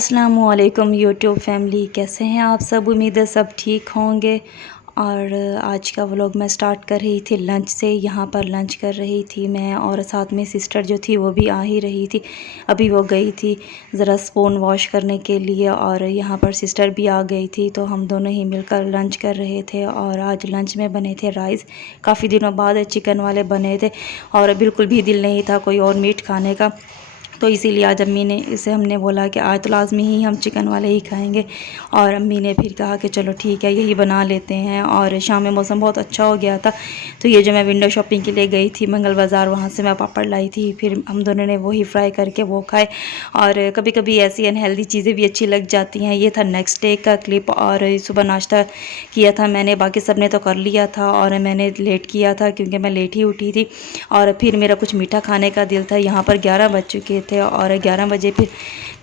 अस्सलामुअलैकुम YouTube family, कैसे हैं आप सब। उम्मीद है सब ठीक होंगे। और आज का व्लॉग मैं स्टार्ट कर रही थी लंच से। यहाँ पर लंच कर रही थी मैं और साथ में सिस्टर जो थी वो भी आ ही रही थी। अभी वो गई थी ज़रा स्पून वॉश करने के लिए और यहाँ पर सिस्टर भी आ गई थी, तो हम दोनों ही मिलकर लंच कर रहे थे। और आज लंच में बने थे राइस, काफ़ी दिनों बाद चिकन वाले बने थे और बिल्कुल भी दिल नहीं था कोई और मीट खाने का, तो इसीलिए आज अम्मी ने इसे हमने बोला कि आज तो लाजमी ही हम चिकन वाले ही खाएंगे। और अम्मी ने फिर कहा कि चलो ठीक है यही बना लेते हैं। और शाम में मौसम बहुत अच्छा हो गया था, तो ये जो मैं विंडो शॉपिंग के लिए गई थी मंगल बाज़ार, वहाँ से मैं पापड़ लाई थी। फिर हम दोनों ने वही फ्राई करके वो खाए। और कभी कभी ऐसी अनहेल्दी चीज़ें भी अच्छी लग जाती हैं। ये था नेक्स्ट डे का क्लिप। और सुबह नाश्ता किया था मैंने, बाकी सब ने तो कर लिया था और मैंने लेट किया था क्योंकि मैं लेट ही उठी थी। और फिर मेरा कुछ मीठा खाने का दिल था। यहाँ पर 11 बज चुके थे और 11 बजे फिर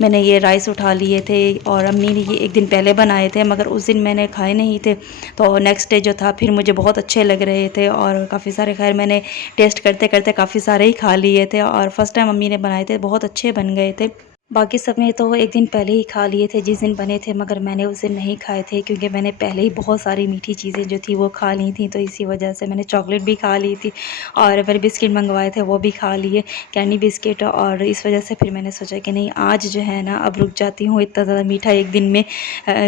मैंने ये राइस उठा लिए थे। और अम्मी ने ये एक दिन पहले बनाए थे मगर उस दिन मैंने खाए नहीं थे, तो नेक्स्ट डे जो था फिर मुझे बहुत अच्छे लग रहे थे और काफ़ी सारे, खैर मैंने टेस्ट करते करते काफ़ी सारे ही खा लिए थे। और फर्स्ट टाइम अम्मी ने बनाए थे, बहुत अच्छे बन गए थे। बाकी सब ने तो एक दिन पहले ही खा लिए थे जिस दिन बने थे, मगर मैंने उस दिन नहीं खाए थे क्योंकि मैंने पहले ही बहुत सारी मीठी चीज़ें जो थी वो खा ली थी, तो इसी वजह से मैंने चॉकलेट भी खा ली थी और मैंने बिस्किट मंगवाए थे वो भी खा लिए, कैंडी बिस्किट। और इस वजह से फिर मैंने सोचा कि नहीं आज जो है ना अब रुक जाती हूँ। इतना ज़्यादा मीठा एक दिन में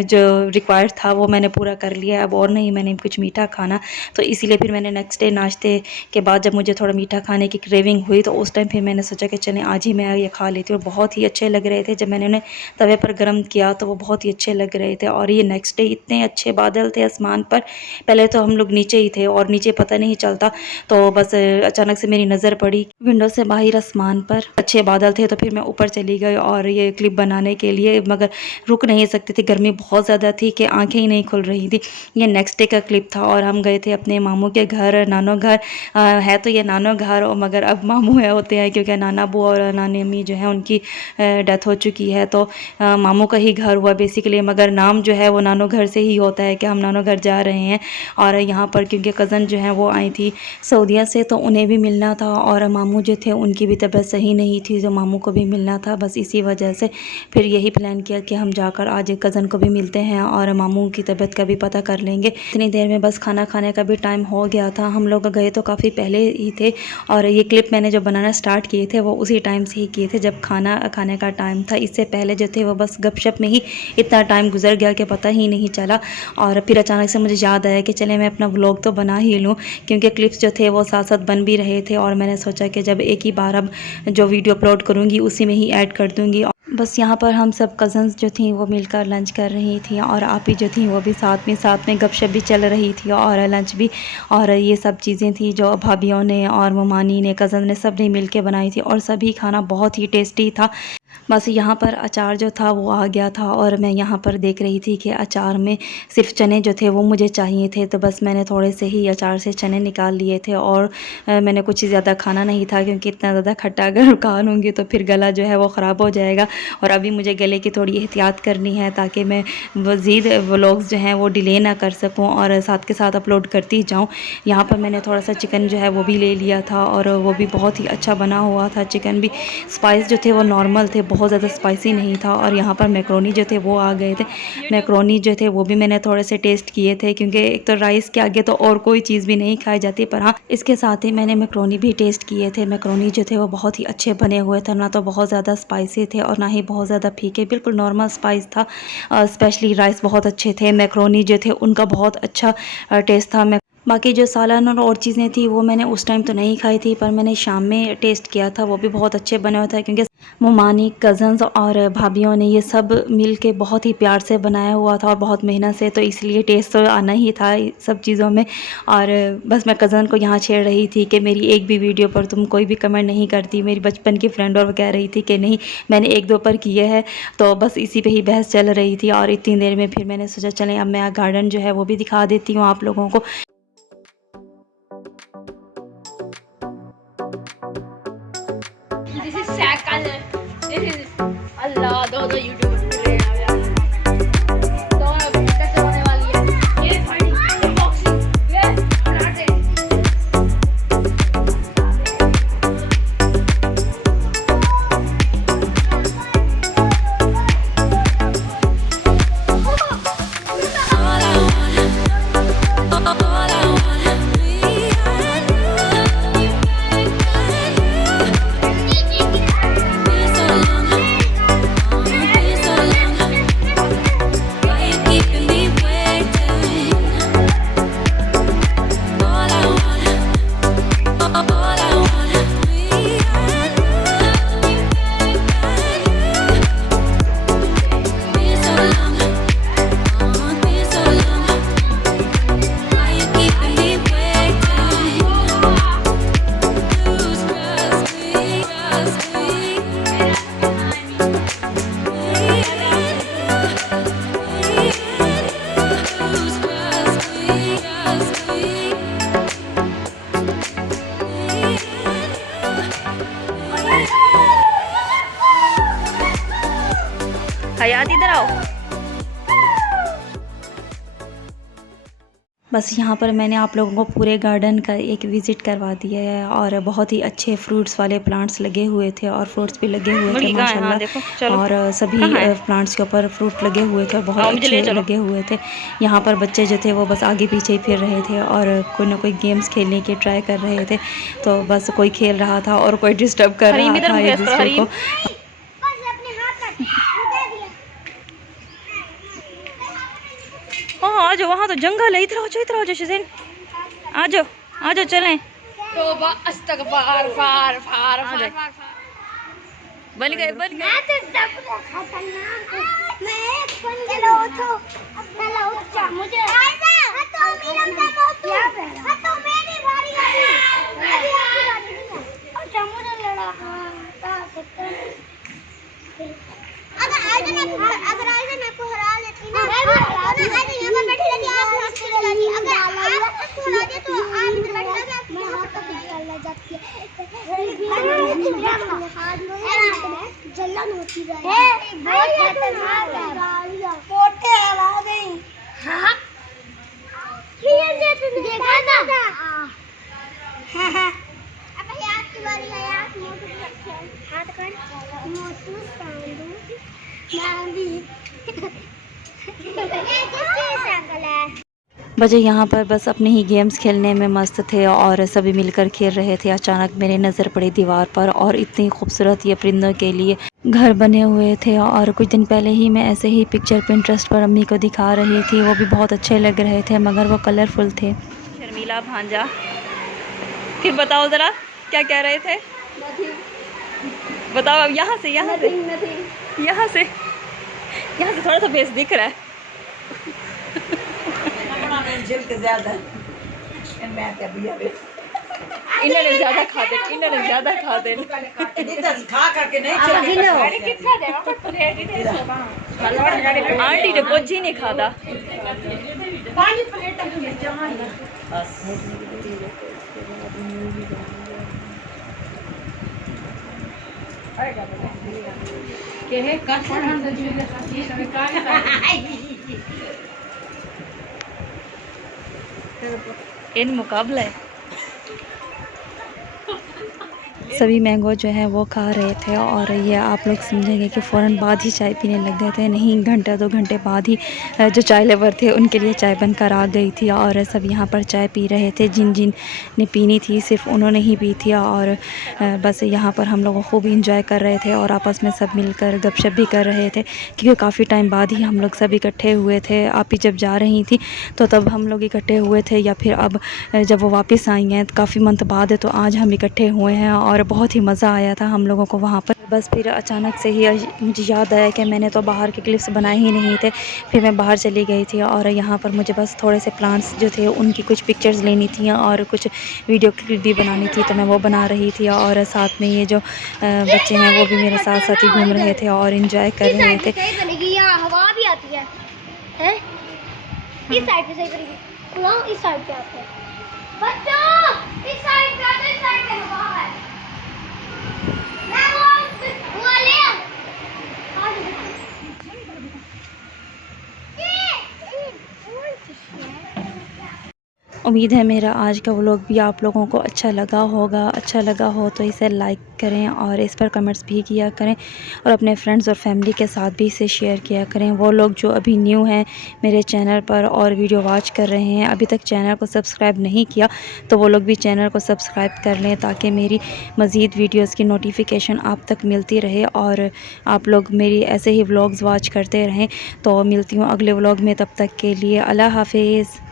जो रिक्वायर्ड था वो मैंने पूरा कर लिया, अब और नहीं मैंने कुछ मीठा खाना। तो इसीलिए फिर मैंने नेक्स्ट डे नाश्ते के बाद जब मुझे थोड़ा मीठा खाने की क्रेविंग हुई तो उस टाइम फिर मैंने सोचा कि चलें आज ही मैं ये खा लेती हूँ। बहुत ही अच्छे लग रहे थे, जब मैंने उन्हें तवे पर गर्म किया तो वो बहुत ही अच्छे लग रहे थे। और ये नेक्स्ट डे इतने अच्छे बादल थे आसमान पर। पहले तो हम लोग नीचे ही थे और नीचे पता नहीं चलता, तो बस अचानक से मेरी नज़र पड़ी विंडो से बाहर आसमान पर, अच्छे बादल थे, तो फिर मैं ऊपर चली गई और ये क्लिप बनाने के लिए, मगर रुक नहीं सकती थी, गर्मी बहुत ज़्यादा थी कि आंखें ही नहीं खुल रही थी। ये नेक्स्ट डे का क्लिप था और हम गए थे अपने मामू के घर, नानो घर है तो ये नानो घर मगर अब मामू है होते हैं क्योंकि नाना बुआ और नानी अम्मी जो है उनकी डेथ हो चुकी है, तो मामू का ही घर हुआ बेसिकली, मगर नाम जो है वो नानो घर से ही होता है कि हम नानो घर जा रहे हैं। और यहाँ पर क्योंकि कज़न जो है वो आई थी सऊदीया से, तो उन्हें भी मिलना था और मामू जो थे उनकी भी तबीयत सही नहीं थी, जो मामू को भी मिलना था। बस इसी वजह से फिर यही प्लान किया कि हम जाकर आज कज़न को भी मिलते हैं और मामू की तबीयत का भी पता कर लेंगे। इतनी देर में बस खाना खाने का भी टाइम हो गया था। हम लोग गए तो काफ़ी पहले ही थे और ये क्लिप मैंने जो बनाना स्टार्ट किए थे वो उसी टाइम से ही किए थे जब खाना खाने का टाइम था। इससे पहले जो थे वो बस गपशप में ही इतना टाइम गुजर गया कि पता ही नहीं चला। और फिर अचानक से मुझे याद आया कि चले मैं अपना व्लॉग तो बना ही लूँ, क्योंकि क्लिप्स जो थे वो साथ साथ बन भी रहे थे और मैंने सोचा कि जब एक ही बार अब जो वीडियो अपलोड करूँगी उसी में ही ऐड कर दूँगी। बस यहाँ पर हम सब कज़न्स जो थी वो मिलकर लंच कर रही थी और आपी जो थी वो भी साथ में गपशप भी चल रही थी और लंच भी। और ये सब चीज़ें थी जो भाभियों ने और ममानी ने, कज़न ने, सब ने मिल के बनाई थी और सभी खाना बहुत ही टेस्टी था। बस यहाँ पर अचार जो था वो आ गया था और मैं यहाँ पर देख रही थी कि अचार में सिर्फ चने जो थे वो मुझे चाहिए थे, तो बस मैंने थोड़े से ही अचार से चने निकाल लिए थे। और मैंने कुछ ज़्यादा खाना नहीं था क्योंकि इतना ज़्यादा खट्टा अगर खा लूँगी तो फिर गला जो है वो ख़राब हो जाएगा और अभी मुझे गले की थोड़ी एहतियात करनी है ताकि मैं मज़ीद व्लॉग्स जो हैं वो डिले ना कर सकूँ और साथ के साथ अपलोड करती जाऊँ। यहाँ पर मैंने थोड़ा सा चिकन जो है वो भी ले लिया था और वो भी बहुत ही अच्छा बना हुआ था। चिकन भी स्पाइस जो थे वो नॉर्मल थे, बहुत ज़्यादा स्पाइसी नहीं था। और यहाँ पर मैक्रोनी जो थे वो आ गए थे। मैक्रोनी जो थे वो भी मैंने थोड़े से टेस्ट किए थे क्योंकि एक तो राइस के आगे तो और कोई चीज़ भी नहीं खाई जाती, पर हाँ इसके साथ ही मैंने मैक्रोनी भी टेस्ट किए थे। मैक्रोनी जो थे वो बहुत ही अच्छे बने हुए थे, ना तो बहुत ज़्यादा स्पाइसी थे और ना ही बहुत ज़्यादा फीके, बिल्कुल नॉर्मल स्पाइस था। स्पेशली राइस बहुत अच्छे थे, मैक्रोनी जो थे उनका बहुत अच्छा टेस्ट था। बाकी जो सालन और चीज़ें थी वो मैंने उस टाइम तो नहीं खाई थी, पर मैंने शाम में टेस्ट किया था, वो भी बहुत अच्छे बने हुए थे क्योंकि ममानी, कज़न्स और भाभियों ने ये सब मिल के बहुत ही प्यार से बनाया हुआ था और बहुत मेहनत से, तो इसलिए टेस्ट तो आना ही था सब चीज़ों में। और बस मैं कज़न को यहाँ छेड़ रही थी कि मेरी एक भी वीडियो पर तुम कोई भी कमेंट नहीं करती। मेरी बचपन की फ्रेंड और वो कह रही थी कि नहीं मैंने एक दो पर किए हैं, तो बस इसी पे ही बहस चल रही थी। और इतनी देर में फिर मैंने सोचा चलें अब मैं गार्डन जो है वो भी दिखा देती हूँ आप लोगों को। This is second. This is Allah. दो यूट्यूब पे दोनों कैसे होने वाली है ये फाइटिंग, ये बॉक्सिंग, ये कराटे। हयात इधर आओ। बस यहाँ पर मैंने आप लोगों को पूरे गार्डन का एक विज़िट करवा दिया है और बहुत ही अच्छे फ्रूट्स वाले प्लांट्स लगे हुए थे और फ्रूट्स भी लगे हुए थे माशाल्लाह। और सभी प्लांट्स के ऊपर फ्रूट लगे हुए थे, बहुत अच्छे लगे हुए थे। यहाँ पर बच्चे जो थे वो बस आगे पीछे ही फिर रहे थे और कोई ना कोई गेम्स खेलने की ट्राई कर रहे थे। तो बस कोई खेल रहा था और कोई डिस्टर्ब कर रहा था एक दूसरे को। हाँ आ जाओ, वहाँ तो जंगल है, इधर आ जाओ शज़ैन, आ जाओ चलें। तौबा अस्तगफार फार फार फार फार। बन गए जलन होती रही बहुत खतरनाक पोटे हवा गई। हाँ देखा था। अब याद की बारी है, याद मोटू हाथ कर मोटू सांडू नांदी किसकी साइकिल है। बच्चे यहाँ पर बस अपने ही गेम्स खेलने में मस्त थे और सभी मिलकर खेल रहे थे। अचानक मेरी नज़र पड़ी दीवार पर और इतनी खूबसूरत ये परिंदों के लिए घर बने हुए थे। और कुछ दिन पहले ही मैं ऐसे ही पिक्चर पिंटरेस्ट पर अम्मी को दिखा रही थी, वो भी बहुत अच्छे लग रहे थे मगर वो कलरफुल थे। शर्मीला भांजा, फिर बताओ ज़रा क्या कह रहे थे, बताओ अब। यहाँ से थोड़ा सा फेस दिख रहा है। इन्होंने ज़्यादा खा दे खा करके नहीं आंटी ने कुछ ही नहीं खाता। इन मुकाबला है। सभी मैंगो जो है वो खा रहे थे और ये आप लोग समझेंगे कि फ़ौरन बाद ही चाय पीने लग गए थे। नहीं, घंटा 2 घंटे बाद ही जो चाय लवर थे उनके लिए चाय बनकर आ गई थी और सब यहाँ पर चाय पी रहे थे। जिन जिन ने पीनी थी सिर्फ उन्होंने ही पी थी और बस यहाँ पर हम लोग खूब इंजॉय कर रहे थे और आपस में सब मिलकर गपशप भी कर रहे थे क्योंकि काफ़ी टाइम बाद ही हम लोग सब इकट्ठे हुए थे। आप ही जब जा रही थी तो तब हम लोग इकट्ठे हुए थे या फिर अब जब वो वापस आई हैं काफ़ी मंथ बाद है तो आज हम इकट्ठे हुए हैं और बहुत ही मज़ा आया था हम लोगों को वहाँ पर। बस फिर अचानक से ही मुझे याद आया कि मैंने तो बाहर के क्लिप्स बनाए ही नहीं थे। फिर मैं बाहर चली गई थी और यहाँ पर मुझे बस थोड़े से प्लांट्स जो थे उनकी कुछ पिक्चर्स लेनी थी और कुछ वीडियो क्लिप भी बनानी थी तो मैं वो बना रही थी। और साथ में ये जो बच्चे हैं वो भी मेरे साथ साथ ही घूम रहे थे और इन्जॉय कर रहे थे। हवा भी आती है, इस साइड पे सही करेगी, इस साइड पे आते हैं बच्चों, इस साइड पे हवा है। वो ले उम्मीद है मेरा आज का व्लॉग भी आप लोगों को अच्छा लगा होगा। अच्छा लगा हो तो इसे लाइक करें और इस पर कमेंट्स भी किया करें और अपने फ्रेंड्स और फैमिली के साथ भी इसे शेयर किया करें। वो लोग जो अभी न्यू हैं मेरे चैनल पर और वीडियो वॉच कर रहे हैं, अभी तक चैनल को सब्सक्राइब नहीं किया तो वो लोग भी चैनल को सब्सक्राइब कर लें ताकि मेरी मज़ीद वीडियोज़ की नोटिफिकेशन आप तक मिलती रहे और आप लोग मेरी ऐसे ही व्लॉग्स वॉच करते रहें। तो मिलती हूँ अगले व्लॉग में, तब तक के लिए अल्लाह हाफिज़।